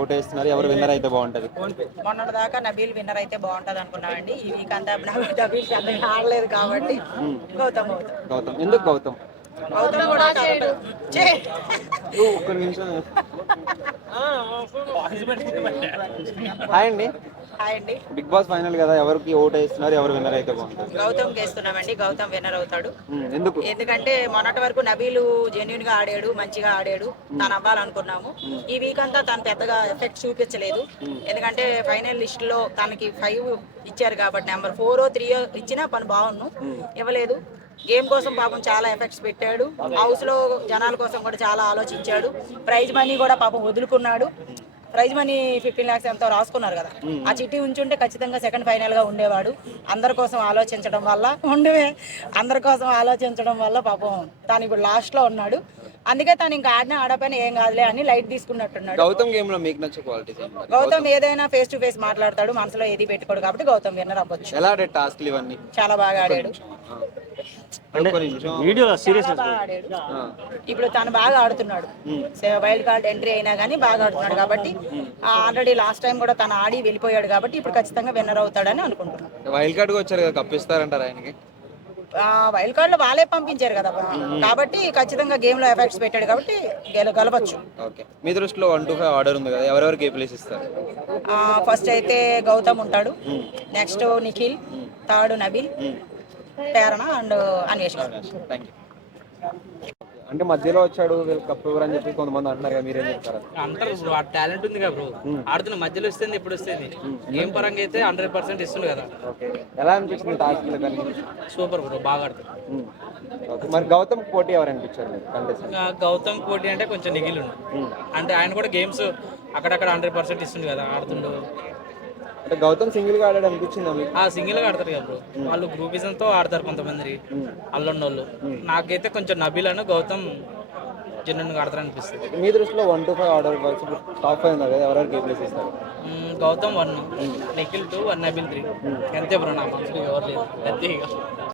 ఓటేస్తున్నారు, ఎవరు విన్నర్ అయితే బాగుంటది? మొన్నటి దాకా నబీల్ విన్నర్ అయితే బాగుంటది అనుకున్నామండి. ఈ వీక్ అంతా నబీల్ పెద్దగా ఆడలేదు కాబట్టి గౌతమ్ గౌతమ్ గౌతమ్. ఎందుకు గౌతమ్? గౌతమ్ కూడా ఒక్క నిమిషం. హాయ్ అండి. హాయ్ అండి. బిగ్ బాస్ ఫైనల్ కదా, ఎవరికి ఓటు వేస్తున్నారు, ఎవరు విన్నర్ అయితే బాగుంటుంది? గౌతమ్ వేస్తున్నామండి. గౌతమ్ విన్నర్ అవుతాడు. ఎందుకు? ఎందుకంటే మొన్నటి వరకు నబీలు జెన్యున్ గా ఆడాడు, మంచిగా ఆడాడు, తను అవ్వాలనుకున్నాము. ఈ వీక్ అంతా తను పెద్దగా ఎఫెక్ట్ చూపించలేదు. ఎందుకంటే ఫైనల్ లిస్ట్ లో తనకి 5 ఇచ్చారు కాబట్టి నెంబర్ 4 3 ఇచ్చినా పని బాగుండు, ఇవ్వలేదు. గేమ్ కోసం పాపం చాలా ఎఫెక్ట్స్ పెట్టాడు. హౌస్ లో జనాల కోసం కూడా చాలా ఆలోచించాడు. ప్రైజ్ మనీ కూడా పాపం వదులుకున్నాడు. ప్రైజ్ మనీ 15 lakhs ఎంతో రాసుకున్నారు కదా, ఆ చిట్టి ఉంచుంటే ఖచ్చితంగా సెకండ్ ఫైనల్ గా ఉండేవాడు. అందరి కోసం ఆలోచించడం వల్ల పాపం తాను ఇప్పుడు లాస్ట్ లో ఉన్నాడు. అందుకే తను ఇంకా ఆడపైన ఏం కాదులే అని లైట్ తీసుకున్నట్టున్నాడు. గౌతమ్ గేమ్ లో మీకు నచ్చే క్వాలిటీస్? గౌతమ్ ఏదైనా ఫేస్ టు ఫేస్ మాట్లాడతాడు, మనసులో ఏది పెట్టుకోడు కాబట్టి గౌతమ్ విన్నర్ అవ్వచ్చు. ఎలా ఆడాడు టాస్క్లు ఇవన్నీ? చాలా బాగా ఆడాడు. ఇప్పుడు తను బాగా ఆడుతున్నాడు. వైల్డ్ కార్డ్ ఎంట్రీ అయినా కానీ బాగా ఆడుతున్నాడు కాబట్టి ఆల్రెడీ లాస్ట్ టైం కూడా తను ఆడి వెళ్ళిపోయాడు కాబట్టి ఇప్పుడు ఖచ్చితంగా విన్నర్ అవుతాడని అనుకుంటున్నాను. వైల్డ్ కార్డ్ వచ్చారు కదా, కప్పిస్తారంటారు ఆయనకి? వైల్డ్ కార్డ్ లో వాళ్ళే పంపించారు కదా కాబట్టి ఖచ్చితంగా గేమ్ లో ఎఫెక్ట్స్ పెట్టాడు కాబట్టి గెలవచ్చు. ఓకే, మీ దృష్టిలో 1 to 5 ఆర్డర్ ఉంది కదా, ఎవరెవరికి ఏ ప్లేస్ ఇస్తారు? ఫస్ట్ అయితే గౌతమ్ ఉంటాడు, next Nikhil, third Nabeel, Prerana and అన్వేషణ. అంటే మధ్యలో వచ్చాడు కప్పు అని చెప్పి కొంతమంది అంటున్నారు కదా, మీరేం చెప్తారు? అంటారు బ్రో, ఆ టాలెంట్ ఉంది కదా బ్రో, ఆడుతున్న మధ్యలో వస్తుంది, ఇప్పుడు వస్తుంది. గేమ్ పరంగా అయితే 100% ఇస్తుంది కదా. ఎలా అనిపిస్తుంది టాస్క్? సూపర్ బ్రో, బాగా ఆడుతుంది. మరి గౌతమ్ పోటీ ఎవరు అనిపించారు? గౌతమ్ పోటీ అంటే కొంచెం నిగిలి అంటే ఆయన కూడా గేమ్స్ అక్కడక్కడ 100% ఇస్తుంది కదా, ఆడుతుండు. అంటే గౌతమ్ సింగిల్ గా ఆడాడు అనిపించింది? సింగిల్ గా ఆడతారు కదా బ్రో, వాళ్ళు గ్రూపిజం తో ఆడతారు కొంతమంది అల్లున్నోళ్ళు. నాకైతే కొంచెం నబీల్ అని గౌతమ్ జెన్యున్ గా ఆడతారు అనిపిస్తుంది. మీ దృష్టిలో 1 to 5 ఆర్డర్ టాప్ 5 ఉన్నారు కదా, ఎవరెవరికి ఏ ప్లేస్ ఇస్తారు? గౌతమ్ 1, నిఖిల్ 2, నబీల్ 3. అంతే బ్రో, నా మనసులో ఎవరు లేదు.